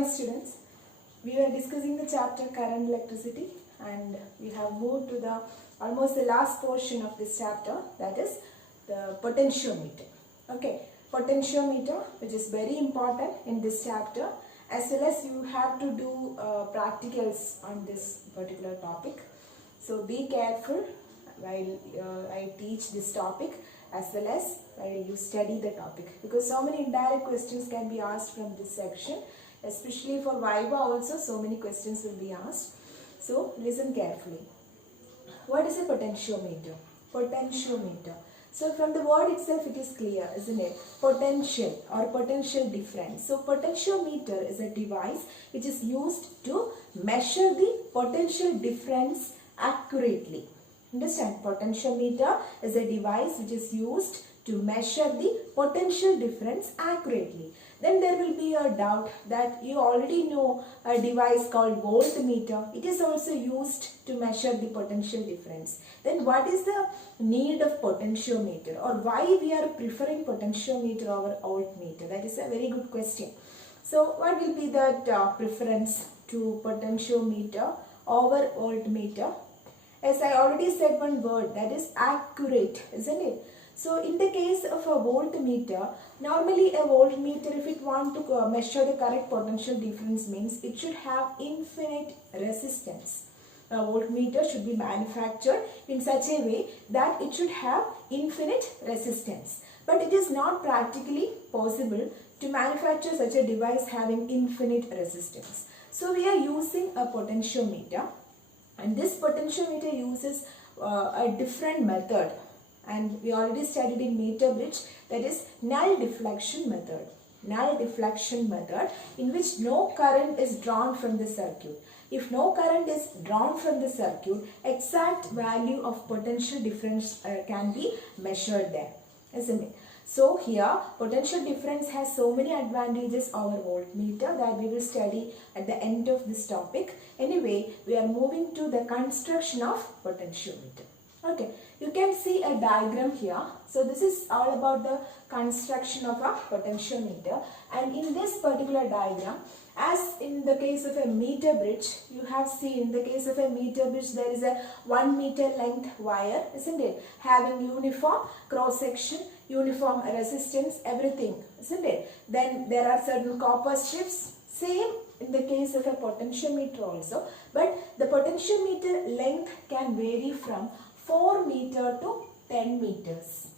morning students. We were discussing the chapter current electricity and we have moved to the almost the last portion of this chapter, that is the potentiometer. Okay, potentiometer, which is very important in this chapter, as well as you have to do practicals on this particular topic. So be careful while I teach this topic as well as while you study the topic, because so many indirect questions can be asked from this section, especially for Viva also so many questions will be asked. So listen carefully. What is a potentiometer? Potentiometer. So from the word itself it is clear, isn't it? Potential or potential difference. So potentiometer is a device which is used to measure the potential difference accurately. Understand? Potentiometer is a device which is used to measure the potential difference accurately. Then there will be a doubt that you already know a device called voltmeter. It is also used to measure the potential difference. Then what is the need of potentiometer, or why we are preferring potentiometer over voltmeter? That is a very good question. So what will be that preference to potentiometer over voltmeter? As I already said one word, that is accurate, isn't it? So in the case of a voltmeter, normally a voltmeter, if it want to measure the correct potential difference, means it should have infinite resistance. A voltmeter should be manufactured in such a way that it should have infinite resistance. But it is not practically possible to manufacture such a device having infinite resistance. So we are using a potentiometer. And this potentiometer uses a different method, and we already studied in meter bridge, that is null deflection method. Null deflection method in which no current is drawn from the circuit. If no current is drawn from the circuit, exact value of potential difference can be measured there, isn't it? So here potential difference has so many advantages over voltmeter that we will study at the end of this topic. Anyway, we are moving to the construction of potentiometer. Okay, you can see a diagram here. So this is all about the construction of a potentiometer, and in this particular diagram, as in the case of a meter bridge, you have seen in the case of a meter bridge there is a 1 meter length wire, isn't it? Having uniform cross section, uniform resistance, everything, isn't it? Then there are certain copper strips. Same in the case of a potentiometer also, but the potentiometer length can vary from 4 meter to 10 meters.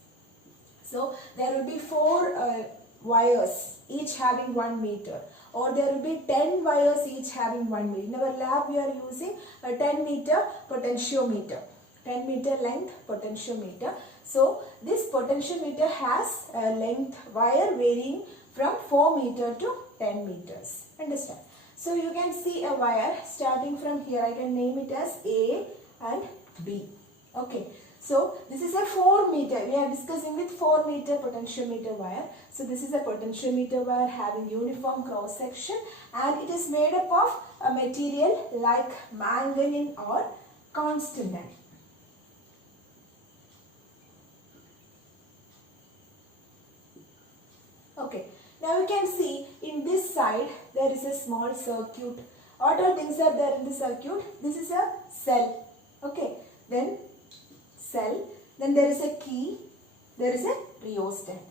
So there will be 4 wires each having 1 meter, or there will be 10 wires each having 1 meter. In our lab we are using a 10 meter potentiometer, 10 meter length potentiometer. So this potentiometer has a length wire varying from 4 meter to 10 meters. Understand? So you can see a wire starting from here. I can name it as A and B. Okay. So this is a 4 meter. We are discussing with 4 meter potentiometer wire. So this is a potentiometer wire having uniform cross section, and it is made up of a material like manganese or constant iron. Okay. Now you can see in this side there is a small circuit. What all things are there in the circuit? This is a cell. Okay. Then cell. Then there is a key. There is a rheostat.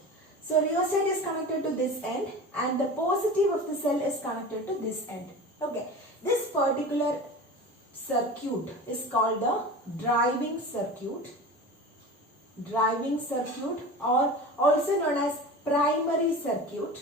So rheostat is connected to this end, and the positive of the cell is connected to this end. Okay. This particular circuit is called the driving circuit. Driving circuit, or also known as primary circuit,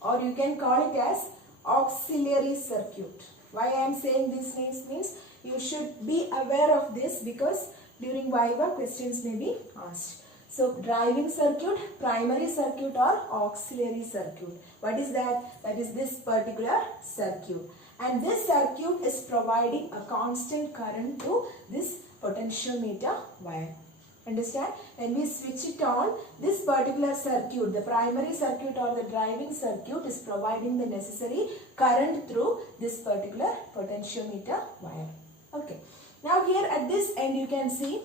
or you can call it as auxiliary circuit. Why I am saying these names means you should be aware of this, because during Viva questions may be asked. So driving circuit, primary circuit, or auxiliary circuit. What is that? That is this particular circuit, and this circuit is providing a constant current to this potentiometer wire. Understand? When we switch it on, this particular circuit, the primary circuit or the driving circuit, is providing the necessary current through this particular potentiometer wire. Okay. Now here at this end you can see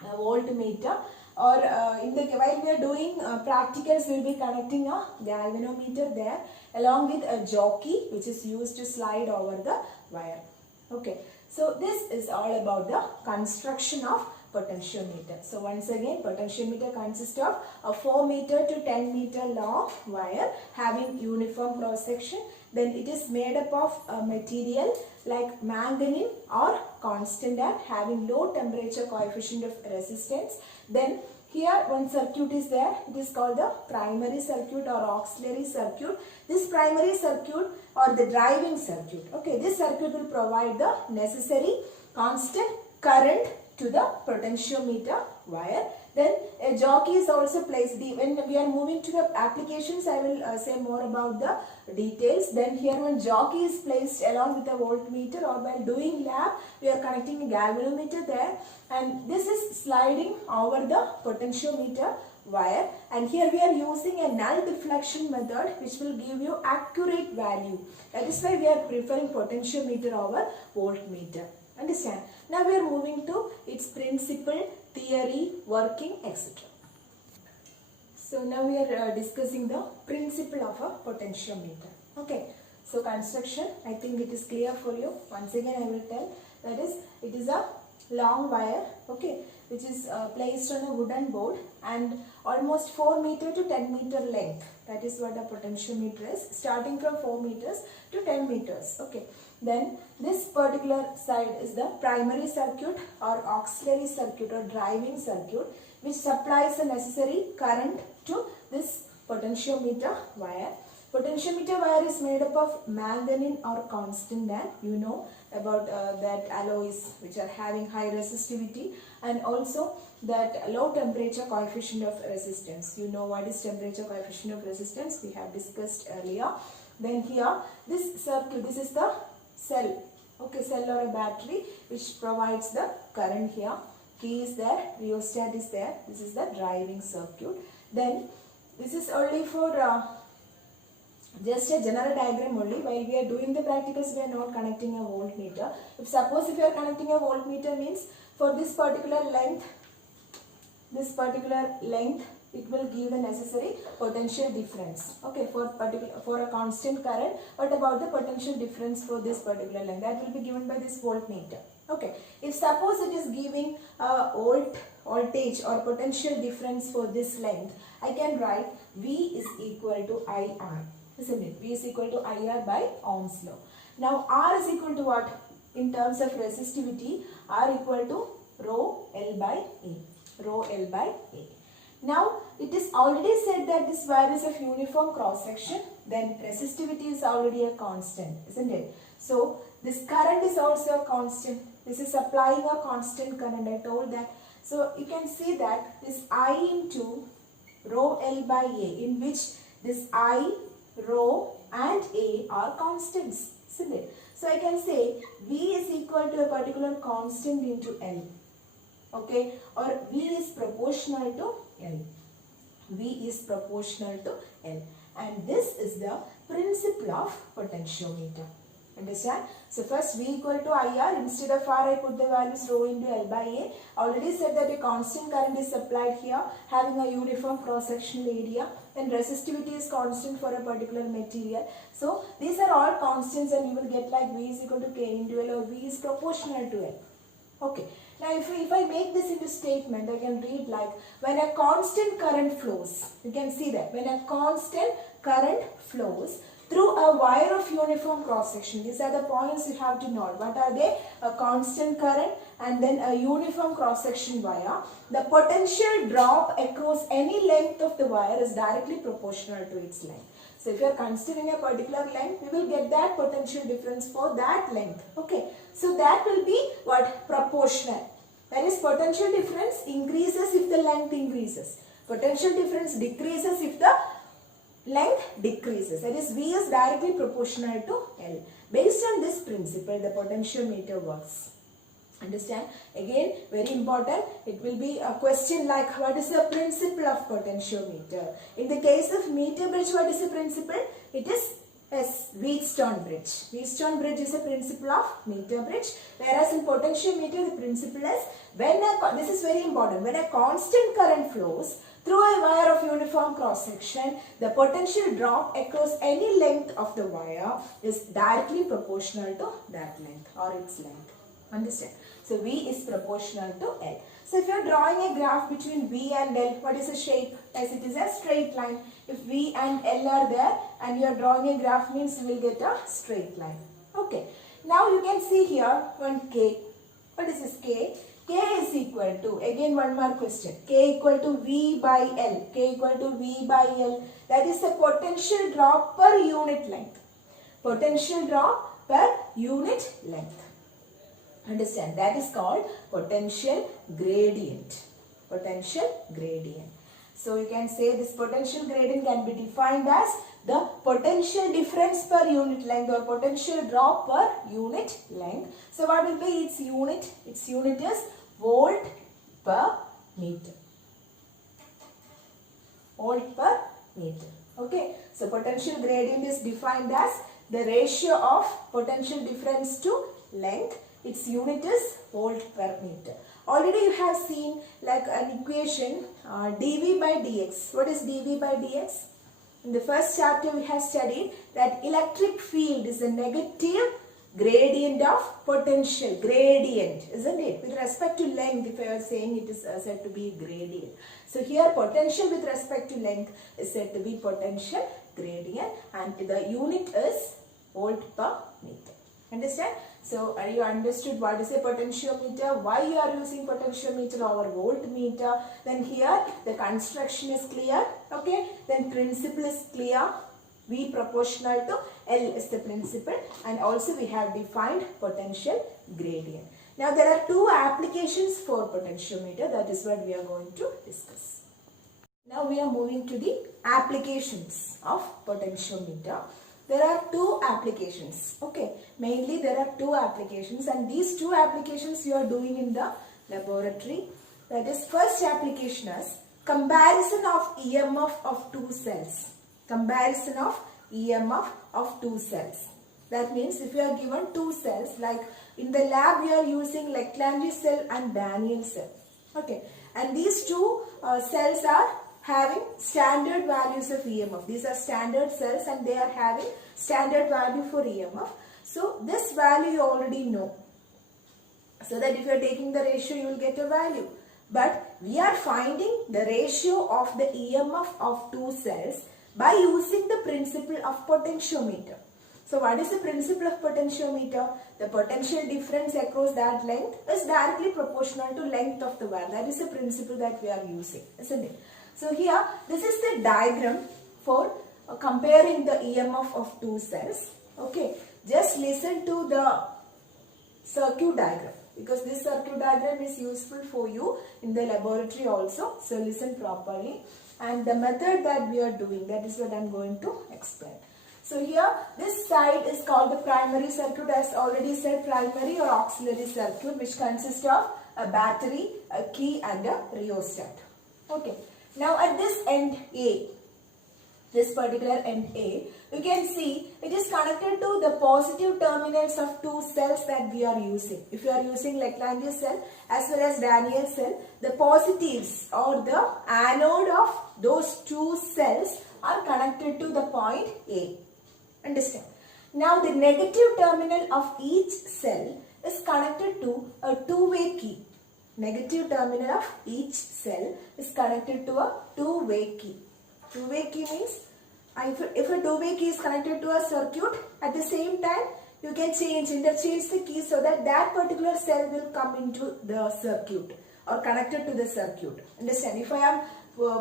a voltmeter. or while we are doing practicals, we will be connecting a galvanometer there along with a jockey which is used to slide over the wire. Okay, so this is all about the construction of potentiometer. So once again, potentiometer consists of a 4 meter to 10 meter long wire having uniform cross section. Then it is made up of a material like manganese or constant and having low temperature coefficient of resistance. Then here one circuit is there. It is called the primary circuit or auxiliary circuit. This primary circuit or the driving circuit. Okay, this circuit will provide the necessary constant current to the potentiometer wire. Then a jockey is also placed. When we are moving to the applications, I will say more about the details. Then here one jockey is placed along with a voltmeter, or while doing lab, we are connecting a galvanometer there, and this is sliding over the potentiometer wire, and here we are using a null deflection method which will give you accurate value. That is why we are preferring potentiometer over voltmeter. Understand? Now we are moving to its principle, theory, working, etc. So now we are discussing the principle of a potentiometer. Okay. So construction, I think it is clear for you. Once again I will tell, that is, it is a long wire, okay, which is placed on a wooden board and almost 4 meter to 10 meter length. That is what a potentiometer is, starting from 4 meters to 10 meters. Okay. Then this particular side is the primary circuit or auxiliary circuit or driving circuit, which supplies the necessary current to this potentiometer wire. Potentiometer wire is made up of manganese or constant, and you know about that alloys which are having high resistivity, and also that low temperature coefficient of resistance. You know what is temperature coefficient of resistance, we have discussed earlier. Then here this circuit, this is the cell, okay, cell or a battery which provides the current here. Key is there, rheostat is there, this is the driving circuit. Then this is only for just a general diagram only. While we are doing the practicals, we are not connecting a voltmeter. If suppose if you are connecting a voltmeter, means for this particular length, it will give the necessary potential difference. Okay, for a constant current, what about the potential difference for this particular length? That will be given by this voltmeter. Okay, if suppose it is giving a voltage or potential difference for this length, I can write V is equal to IR, isn't it? V is equal to IR by Ohm's law. Now R is equal to what? In terms of resistivity, R equal to rho L by A. Rho L by A. Now it is already said that this wire is of uniform cross section, then resistivity is already a constant, isn't it? So this current is also a constant. This is supplying a constant current, I told that. So you can see that this I into rho L by A, in which this I, rho and A are constants, isn't it? So I can say V is equal to a particular constant into L. Okay, or V is proportional to L. V is proportional to L, and this is the principle of potentiometer. Understand? So first V equal to IR, instead of R I put the values rho into L by A. Already said that a constant current is supplied here having a uniform cross sectional area, and resistivity is constant for a particular material. So these are all constants, and you will get like V is equal to K into L, or V is proportional to L. Okay. Now if I make this into statement, I can read like, when a constant current flows, you can see that when a constant current flows through a wire of uniform cross section, these are the points you have to note. What are they? A constant current and then a uniform cross section wire. The potential drop across any length of the wire is directly proportional to its length. So if you are considering a particular length, we will get that potential difference for that length. Okay. So that will be what? Proportional. That is, potential difference increases if the length increases. Potential difference decreases if the length decreases. That is, V is directly proportional to L. Based on this principle, the potentiometer works. Understand? Again, very important. It will be a question like, what is the principle of potentiometer? In the case of meter bridge, what is the principle? It is Yes, Wheatstone bridge. Wheatstone bridge is a principle of meter bridge, whereas in potentiometer the principle is this is very important, when a constant current flows through a wire of uniform cross section, the potential drop across any length of the wire is directly proportional to that length or its length. Understand? So V is proportional to L. So if you are drawing a graph between V and L, what is the shape? As it is a straight line. If V and L are there and you are drawing a graph, means you will get a straight line. Okay. Now you can see here one K. What is this K? K is equal to, again one more question, K equal to V by L. K equal to V by L. That is the potential drop per unit length. Potential drop per unit length. Understand? That is called potential gradient. Potential gradient. So you can say this potential gradient can be defined as the potential difference per unit length or potential drop per unit length. So what will be its unit? Its unit is volt per meter. Volt per meter. Okay. So potential gradient is defined as the ratio of potential difference to length. Its unit is volt per meter. Already you have seen like an equation dV by dx. What is dV by dx? In the first chapter we have studied that electric field is a negative gradient of potential. Gradient, isn't it? With respect to length, if I was saying, it is said to be gradient. So here potential with respect to length is said to be potential gradient and the unit is volt per meter. Understand? So you understood what is a potentiometer, why you are using potentiometer over voltmeter. Then here the construction is clear. Okay. Then principle is clear. V proportional to L is the principle, and also we have defined potential gradient. Now there are two applications for potentiometer, that is what we are going to discuss. Now we are moving to the applications of potentiometer. There are two applications. Okay, mainly there are two applications, and these two applications you are doing in the laboratory. That is, first application is comparison of EMF of two cells. Comparison of EMF of two cells. That means if you are given two cells, like in the lab we are using Leclanché cell and Daniell cell. Okay, and these two cells are having standard values of EMF. These are standard cells and they are having standard value for EMF. So this value you already know. So that if you are taking the ratio, you will get a value. But we are finding the ratio of the EMF of two cells by using the principle of potentiometer. So what is the principle of potentiometer? The potential difference across that length is directly proportional to length of the wire. That is the principle that we are using, isn't it? So here, this is the diagram for comparing the EMF of two cells. Okay, just listen to the circuit diagram, because this circuit diagram is useful for you in the laboratory also. So listen properly, and the method that we are doing, that is what I am going to explain. So here, this side is called the primary circuit, as already said, primary or auxiliary circuit, which consists of a battery, a key and a rheostat. Okay. Now at this end A, this particular end A, you can see it is connected to the positive terminals of two cells that we are using. If you are using Leclanché cell as well as Daniell cell, the positives or the anode of those two cells are connected to the point A. Understand? Now the negative terminal of each cell is connected to a two-way key. Negative terminal of each cell is connected to a two-way key. Two-way key means if a two-way key is connected to a circuit, at the same time you can interchange the key so that that particular cell will come into the circuit or connected to the circuit. Understand? If I am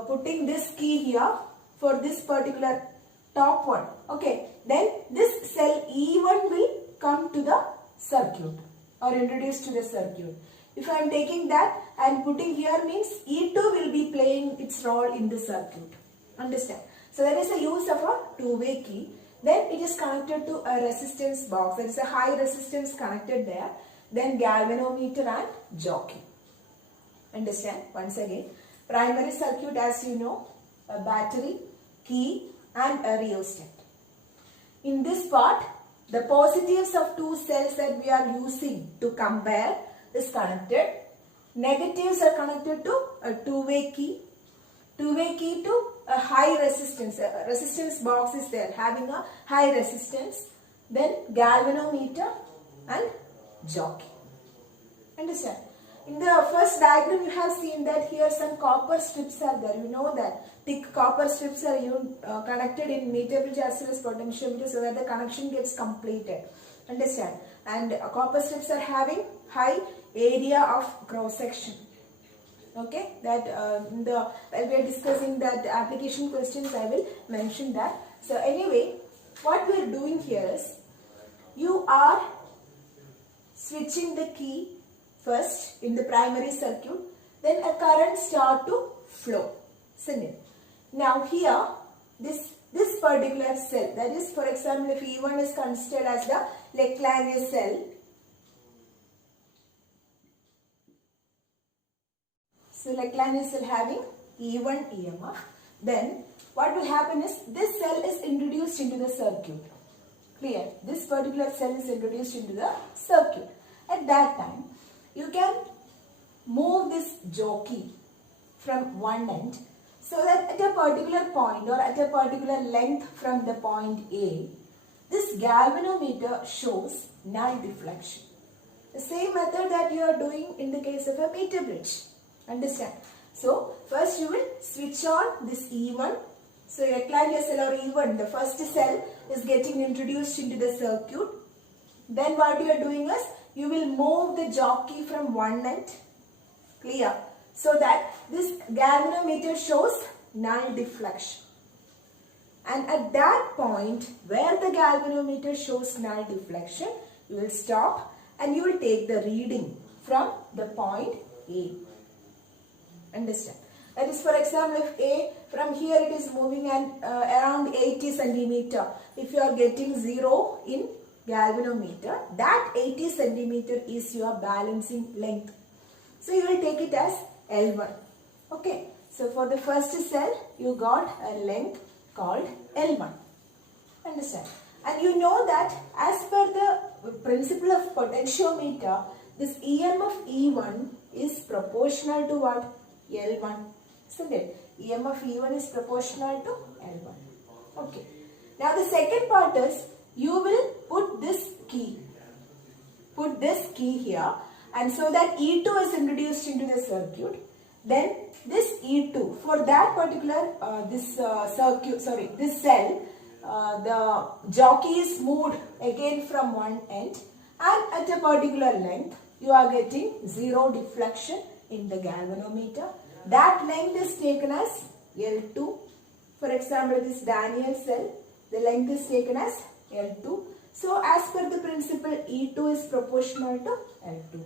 putting this key here for this particular top one, okay, then this cell E1 will come to the circuit or introduced to the circuit. If I am taking that and putting here, means E2 will be playing its role in the circuit. Understand? So there is a use of a two-way key. Then it is connected to a resistance box. There is a high resistance connected there. Then galvanometer and jockey. Understand? Once again, primary circuit, as you know, a battery, key and a rheostat. in this part, the positives of two cells that we are using to compare is connected. Negatives are connected to a two-way key. Two-way key to a high resistance. A resistance box is there having a high resistance. Then galvanometer and jockey. Understand? In the first diagram you have seen that here some copper strips are there. You know that thick copper strips are connected in meter bridge as well as potentiometer so that the connection gets completed. Understand? And copper strips are having high area of cross section. Okay, that while we are discussing that application questions, I will mention that. So anyway, what we are doing here is you are switching the key first in the primary circuit, then a current start to flow. Isn't it? Now here, this particular cell, that is, for example, if E1 is considered as the Leclanché cell, so Leclanché cell having E1 EMF, then what will happen is this cell is introduced into the circuit. Clear? This particular cell is introduced into the circuit. At that time, you can move this jockey from one end so that at a particular point or at a particular length from the point A, this galvanometer shows null deflection. The same method that you are doing in the case of a meter bridge. Understand? So, first you will switch on this E1. So, Leclanché cell or E1, the first cell is getting introduced into the circuit. Then what you are doing is, you will move the jockey from one end, clear, so that this galvanometer shows null deflection. And at that point, where the galvanometer shows null deflection, you will stop and you will take the reading from the point A. Understand? That is, for example, if A from here it is moving and around 80 centimeter. If you are getting 0 in galvanometer, that 80 centimeter is your balancing length. So you will take it as L1. Okay. So for the first cell, you got a length called L1. Understand? And you know that as per the principle of potentiometer, this EMF E1 is proportional to what? L1. Isn't it? EMF E1 is proportional to L1. Okay. Now the second part is, you will put this key. Put this key here, and so that E2 is introduced into the circuit. Then this E2, for that particular this cell, the jockey is moved again from one end, and at a particular length you are getting 0 deflection in the galvanometer. That length is taken as L2. For example, this Daniel cell, the length is taken as L2. So, as per the principle, E2 is proportional to L2.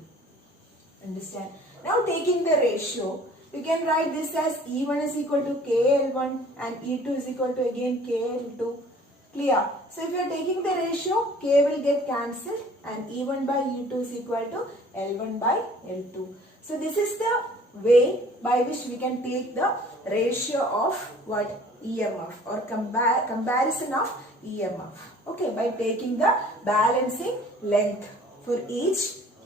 Understand? Now, taking the ratio, we can write this as E1 is equal to KL1 and E2 is equal to again KL2. Clear? So, if you are taking the ratio, K will get cancelled and E1 by E2 is equal to L1 by L2. So, this is the way by which we can take the ratio of what? EMF or comparison of EMF. Okay, by taking the balancing length for each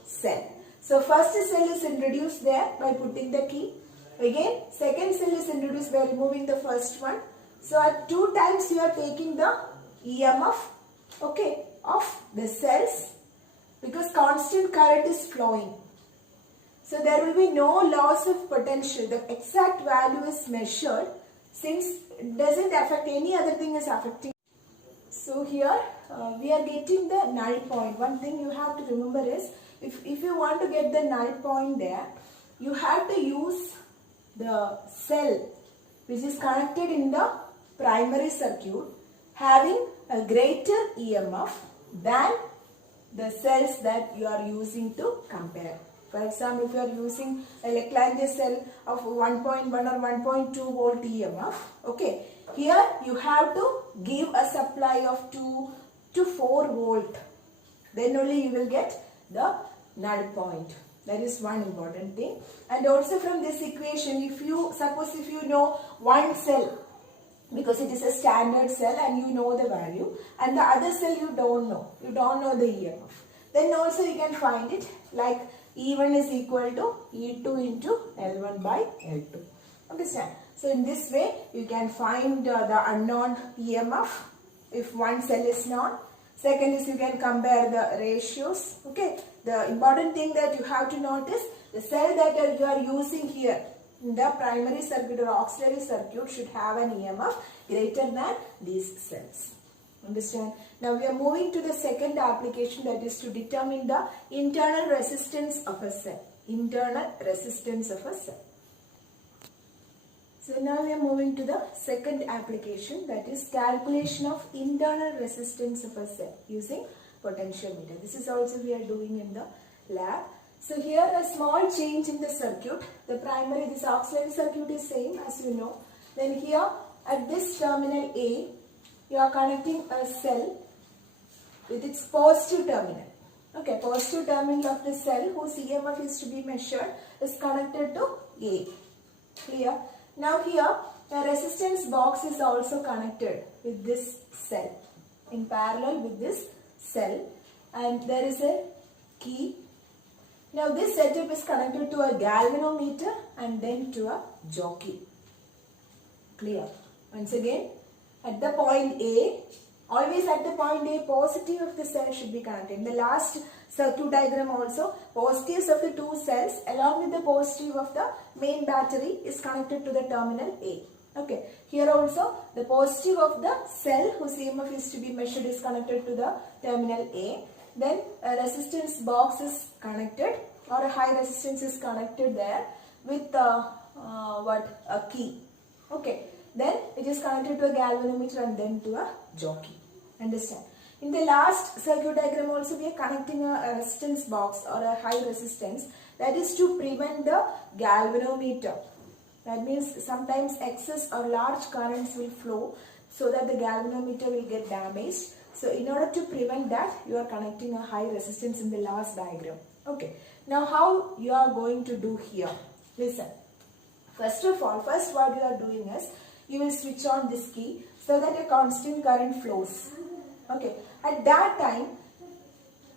cell. So, first cell is introduced there by putting the key. Again, second cell is introduced by removing the first one. So, at 2 times you are taking the EMF, okay, of the cells because constant current is flowing. So, there will be no loss of potential. The exact value is measured since it doesn't affect any other thing is affecting. So, here we are getting the null point. One thing you have to remember is if you want to get the null point there, you have to use the cell which is connected in the primary circuit having a greater EMF than the cells that you are using to compare. For example, if you are using a Leclanché cell of 1.1 or 1.2 volt EMF, okay, here you have to give a supply of 2 to 4 volt. Then only you will get the null point. That is one important thing. And also from this equation, suppose if you know one cell because it is a standard cell and you know the value, and the other cell you don't know the EMF. Then also you can find it like E1 is equal to E2 into L1 by L2. Understand? So in this way you can find the unknown EMF if one cell is known. Second is you can compare the ratios. Okay, the important thing that you have to notice, the cell that you are using here in the primary circuit or auxiliary circuit should have an EMF greater than these cells. Understand? Now we are moving to the second application, that is to determine the internal resistance of a cell. Internal resistance of a cell. So now we are moving to the second application, that is calculation of internal resistance of a cell using potentiometer. This is also we are doing in the lab. So here a small change in the circuit. The primary, this auxiliary circuit is same as you know. Then here at this terminal A, you are connecting a cell with its positive terminal. Okay, positive terminal of the cell whose EMF is to be measured is connected to A. Clear? Now here a resistance box is also connected with this cell in parallel with this cell, and there is a key. Now this setup is connected to a galvanometer and then to a jockey. Clear? Once again, at the point A, always at the point A, positive of the cell should be connected. In the last circuit diagram also, positives of the two cells along with the positive of the main battery is connected to the terminal A. Okay, here also the positive of the cell whose EMF is to be measured is connected to the terminal A. Then a resistance box is connected, or a high resistance is connected there with a key. Okay, then it is connected to a galvanometer and then to a jockey. Understand? In the last circuit diagram also we are connecting a resistance box or a high resistance, that is to prevent the galvanometer. That means sometimes excess or large currents will flow so that the galvanometer will get damaged. So in order to prevent that, you are connecting a high resistance in the last diagram. Okay. Now how you are going to do here? Listen. First of all, what you are doing is, you will switch on this key so that a constant current flows. Okay. At that time,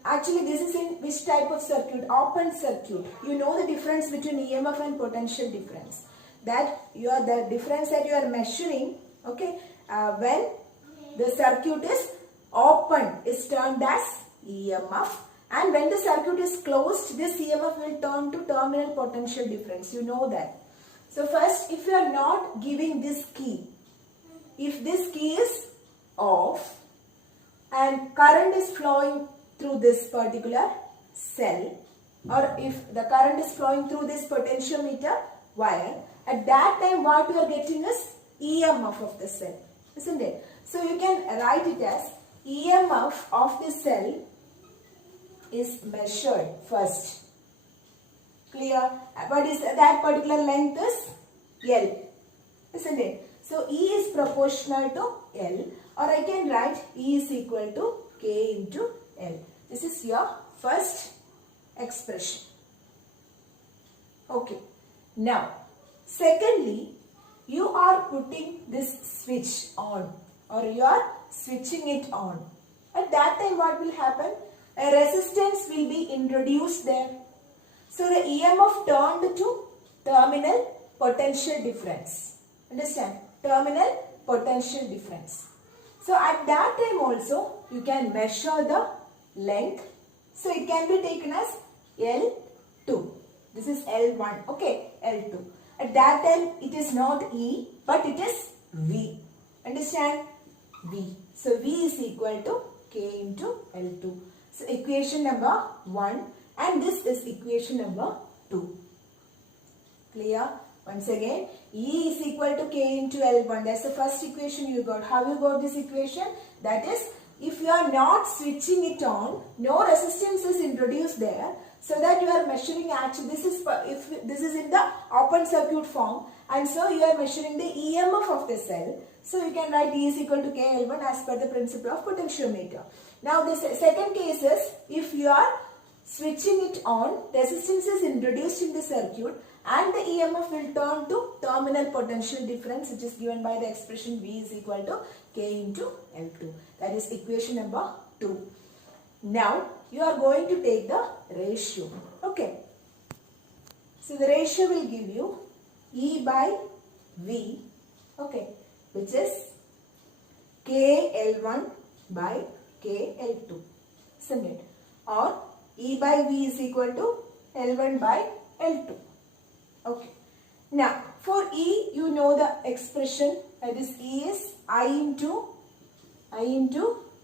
actually this is in which type of circuit? Open circuit. You know the difference between EMF and potential difference. That the difference that you are measuring, okay, when the circuit is open is termed as EMF, and when the circuit is closed, this EMF will turn to terminal potential difference. You know that. So first, if you are not giving this key, if this key is off and current is flowing through this particular cell, or if the current is flowing through this potentiometer wire, at that time what you are getting is EMF of the cell, isn't it? So you can write it as EMF of the cell is measured first. Clear? What is that particular length is L, isn't it? So E is proportional to L, or I can write E is equal to K into L. This is your first expression. Okay. Now, secondly, you are putting this switch on, or you are switching it on. At that time what will happen? A resistance will be introduced there. So the EMF turned to terminal potential difference. Understand? Terminal potential difference. So at that time also you can measure the length. So it can be taken as L2. This is L1. Okay, L2. At that time it is not E, but it is V. Understand? V. So V is equal to K into L2. So equation number 1, and this is equation number 2. Clear? Once again, E is equal to K into L1. That's the first equation you got. How you got this equation? That is, if you are not switching it on, no resistance is introduced there, so that you are measuring actually, this is in the open circuit form, and so you are measuring the EMF of the cell. So you can write E is equal to KL1 as per the principle of potentiometer. Now the second case is, if you are switching it on, resistance is introduced in the circuit and the EMF will turn to terminal potential difference, which is given by the expression V is equal to K into L2. That is equation number 2. Now you are going to take the ratio. Okay. So the ratio will give you E by V, okay, which is KL1 by KL2, isn't it? Or E by V is equal to L1 by L2. Okay. Now for E, you know the expression, that is E is I into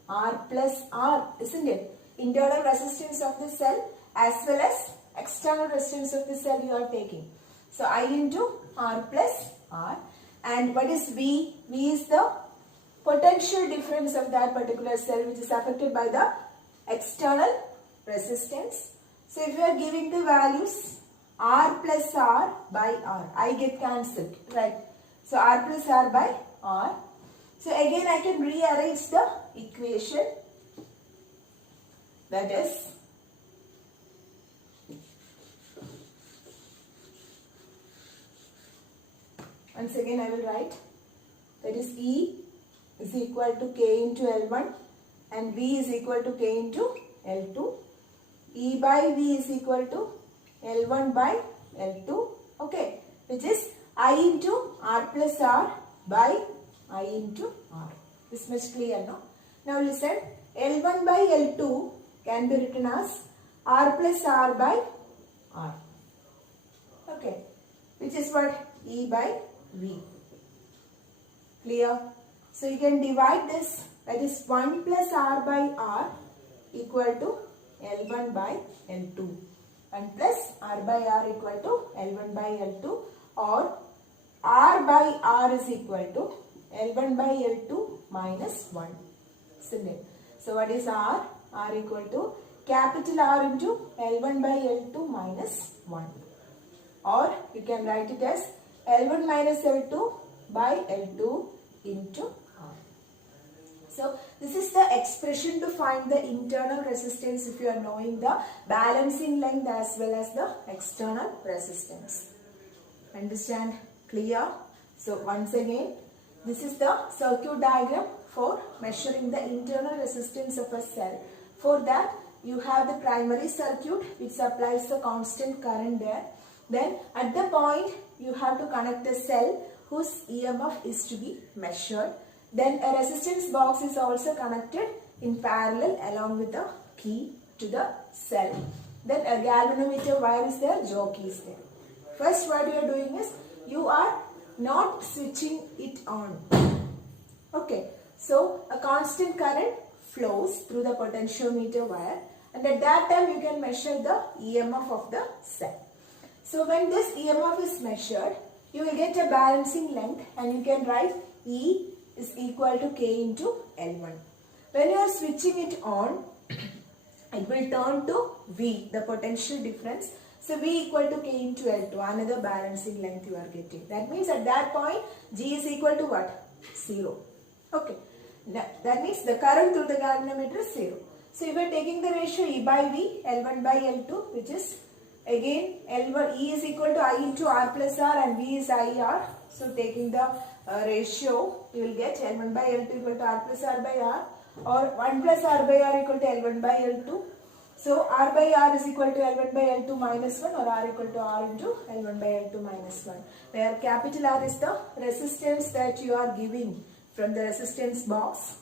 R plus R, isn't it? Internal resistance of the cell as well as external resistance of the cell you are taking. So I into R plus R. And what is V? V is the potential difference of that particular cell which is affected by the external resistance. So if you are giving the values R plus R by R, I get cancelled, right? So R plus R by R. So again I can rearrange the equation, that is once again I will write, that is E is equal to K into L1 and V is equal to K into L2. E by V is equal to L1 by L2, okay, which is I into R plus R by I into R. This much clear, no? Now listen, L1 by L2 can be written as R plus R by R, okay, which is what? E by V. Clear? So you can divide this, that is 1 plus R by R equal to L1 by L2. 1 plus R by R equal to L1 by L2, or R by R is equal to L1 by L2 minus 1. Isn't it? So what is R? R equal to capital R into L1 by L2 minus 1. Or you can write it as L1 minus L2 by L2 into R. So this is the expression to find the internal resistance if you are knowing the balancing length as well as the external resistance. Understand? Clear? So once again, this is the circuit diagram for measuring the internal resistance of a cell. For that, you have the primary circuit which supplies the constant current there. Then at the point, you have to connect a cell whose EMF is to be measured. Then a resistance box is also connected in parallel along with the key to the cell. Then a galvanometer wire is there, jockey is there. First what you are doing is, you are not switching it on. Okay, so a constant current flows through the potentiometer wire, and at that time you can measure the EMF of the cell. So when this EMF is measured, you will get a balancing length and you can write E is equal to K into L1. When you are switching it on, it will turn to V, the potential difference. So V equal to K into L2, another balancing length you are getting. That means at that point, G is equal to what? 0. Okay. That means the current through the galvanometer is 0. So if you are taking the ratio E by V, L1 by L2, which is again L1, E is equal to I into R plus R and V is IR. So taking the ratio, you will get L1 by L2 equal to R plus R by R, or 1 plus R by R equal to L1 by L2. So R by R is equal to L1 by L2 minus 1, or R equal to R into L1 by L2 minus 1. Where capital R is the resistance that you are giving from the resistance box.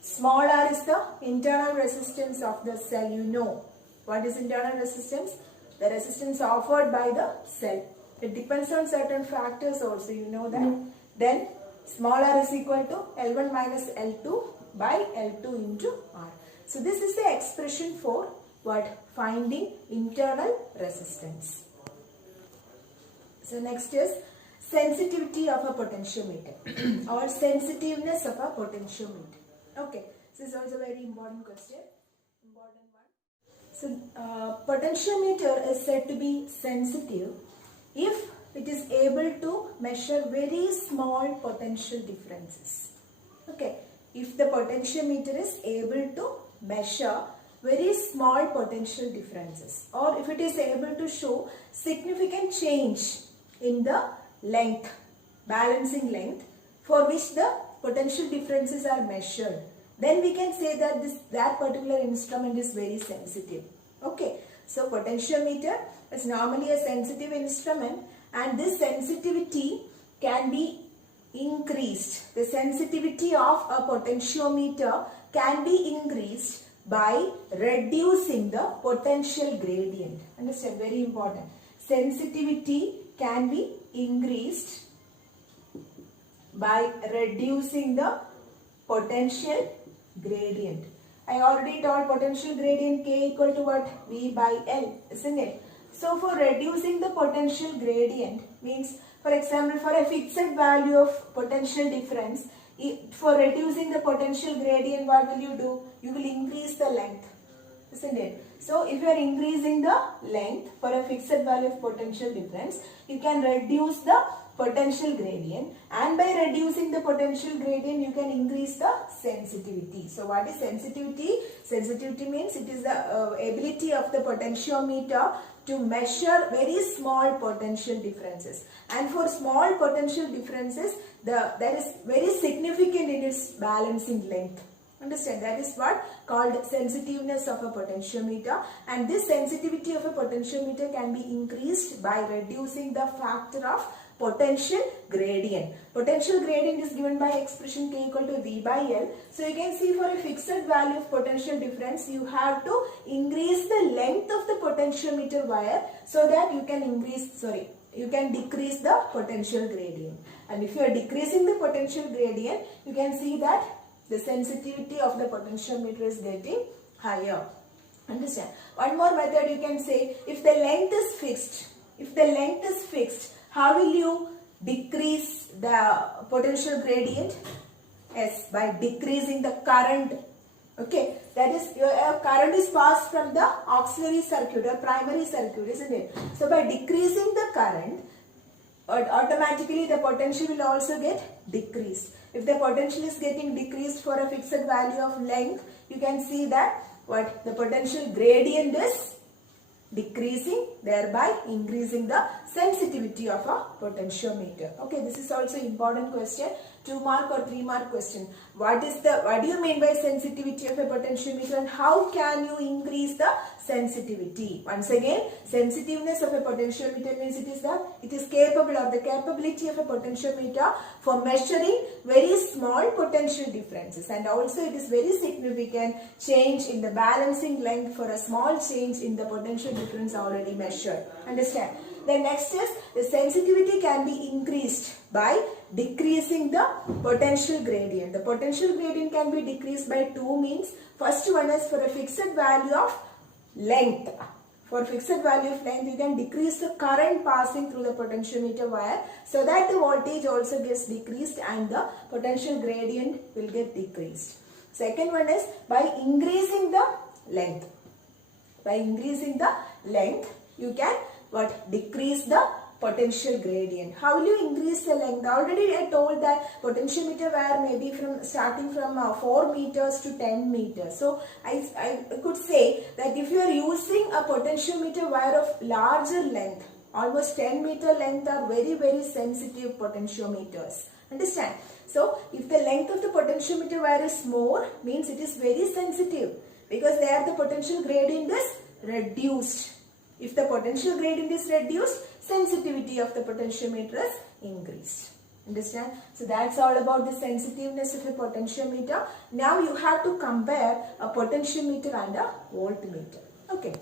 Small r is the internal resistance of the cell. You know what is internal resistance? The resistance offered by the cell. It depends on certain factors also, you know that. Then small r is equal to L1 minus L2 by L2 into R. So this is the expression for what? Finding internal resistance. So next is sensitivity of a potentiometer or sensitiveness of a potentiometer. Okay, this is also a very important question. Important one. So potentiometer is said to be sensitive if it is able to measure very small potential differences. Okay, if the potentiometer is able to measure very small potential differences, or if it is able to show significant change in the length, balancing length, for which the potential differences are measured, then we can say that that particular instrument is very sensitive. Okay, so potentiometer is normally a sensitive instrument, and this sensitivity can be increased. The sensitivity of a potentiometer can be increased by reducing the potential gradient. Understand? Very important. Sensitivity can be increased by reducing the potential gradient. I already told potential gradient K equal to what? V by L, isn't it? So for reducing the potential gradient means, for example, for a fixed value of potential difference, for reducing the potential gradient, what will you do? You will increase the length, isn't it? So if you are increasing the length for a fixed value of potential difference, you can reduce the potential gradient, and by reducing the potential gradient you can increase the sensitivity. So what is sensitivity? Sensitivity means it is the ability of the potentiometer to measure very small potential differences, and for small potential differences that is very significant in its balancing length. Understand? That is what called sensitiveness of a potentiometer, and this sensitivity of a potentiometer can be increased by reducing the factor of potential gradient. Potential gradient is given by expression K equal to V by L. So you can see for a fixed value of potential difference, you have to increase the length of the potentiometer wire so that you can decrease the potential gradient. And if you are decreasing the potential gradient, you can see that the sensitivity of the potentiometer is getting higher. Understand? One more method you can say, if the length is fixed, how will you decrease the potential gradient? Yes, by decreasing the current. Okay, that is, your current is passed from the auxiliary circuit or primary circuit, isn't it? So by decreasing the current, automatically the potential will also get decreased. If the potential is getting decreased for a fixed value of length, you can see that what the potential gradient is decreasing, thereby increasing the sensitivity of a potentiometer. Okay, this is also important question, 2 mark or 3 mark question. What do you mean by sensitivity of a potentiometer, and how can you increase the sensitivity? Once again, sensitiveness of a potentiometer means it is capable, or the capability of a potentiometer for measuring very small potential differences, and also it is very significant change in the balancing length for a small change in the potential difference already measured. Understand? Then next is, the sensitivity can be increased by decreasing the potential gradient. The potential gradient can be decreased by 2 means. First one is for a fixed value of length. For fixed value of length, you can decrease the current passing through the potentiometer wire so that the voltage also gets decreased and the potential gradient will get decreased. Second one is by increasing the length. By increasing the length, you can decrease the potential gradient. How will you increase the length? Already I told that potentiometer wire may be starting from 4 meters to 10 meters. So I could say that if you are using a potentiometer wire of larger length, almost 10 meter length, are very, very sensitive potentiometers. Understand? So if the length of the potentiometer wire is more, means it is very sensitive, because there the potential gradient is reduced. If the potential gradient is reduced, sensitivity of the potentiometer is increased. Understand? So that's all about the sensitiveness of a potentiometer. Now you have to compare a potentiometer and a voltmeter. Okay.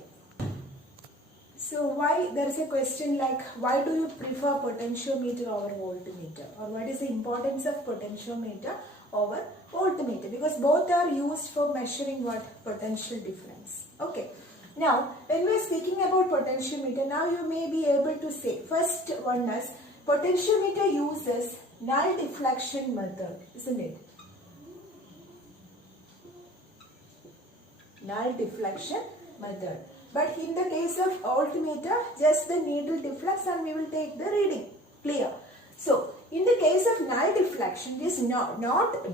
So why, there is a question like, why do you prefer potentiometer over voltmeter? Or what is the importance of potentiometer over voltmeter? Because both are used for measuring what? Potential difference. Okay. Now, when we are speaking about potentiometer, now you may be able to say, first one is, potentiometer uses null deflection method, isn't it? Null deflection method. But in the case of voltmeter, just the needle deflects and we will take the reading. Clear? So, in the case of null deflection, it is not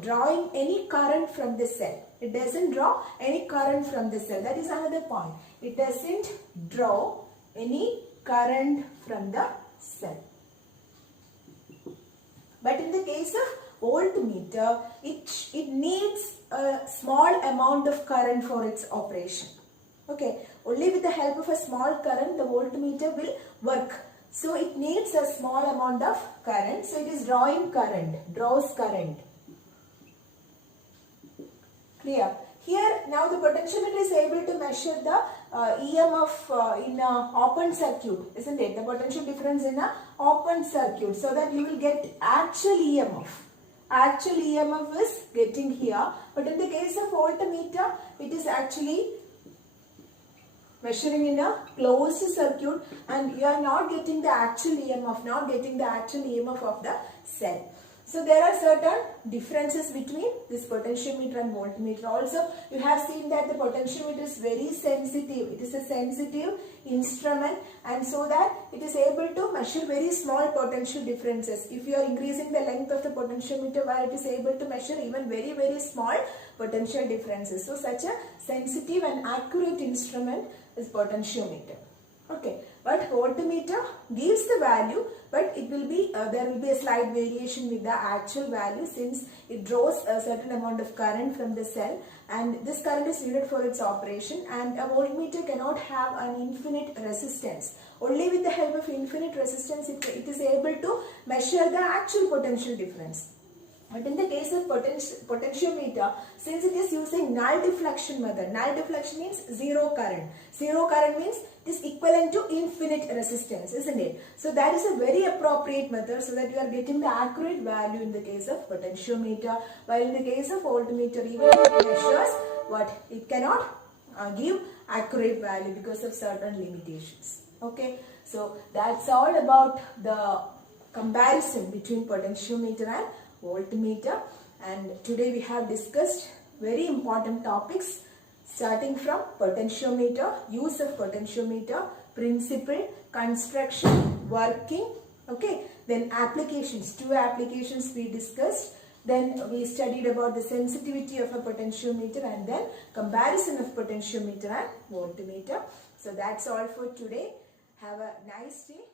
drawing any current from the cell. It doesn't draw any current from the cell. That is another point. It doesn't draw any current from the cell. But in the case of voltmeter, it needs a small amount of current for its operation. Okay, only with the help of a small current the voltmeter will work. So it needs a small amount of current. So it is drawing current, draws current. Clear? Here now the potentiometer is able to measure the EMF in a open circuit, isn't it? The potential difference in a open circuit, so that you will get actual EMF. Actual EMF is getting here, but in the case of voltmeter, it is actually measuring in a closed circuit, and you are not getting the actual EMF, of the cell. So there are certain differences between this potentiometer and voltmeter. Also, you have seen that the potentiometer is very sensitive. It is a sensitive instrument, and so that it is able to measure very small potential differences. If you are increasing the length of the potentiometer wire, it is able to measure even very small potential differences. So such a sensitive and accurate instrument is potentiometer. Okay, but voltmeter gives the value, but it will be there will be a slight variation with the actual value, since it draws a certain amount of current from the cell, and this current is needed for its operation. And a voltmeter cannot have an infinite resistance. Only with the help of infinite resistance it is able to measure the actual potential difference. But in the case of potentiometer, since it is using null deflection method, null deflection means zero current. Zero current means it is equivalent to infinite resistance, isn't it? So that is a very appropriate method, so that you are getting the accurate value in the case of potentiometer. While in the case of voltmeter, even if it measures what, it cannot give accurate value because of certain limitations. Okay, so that's all about the comparison between potentiometer and voltmeter, and today we have discussed very important topics, starting from potentiometer, use of potentiometer, principle, construction, working, okay, then applications, two applications we discussed, then we studied about the sensitivity of a potentiometer, and then comparison of potentiometer and voltmeter. So that's all for today. Have a nice day.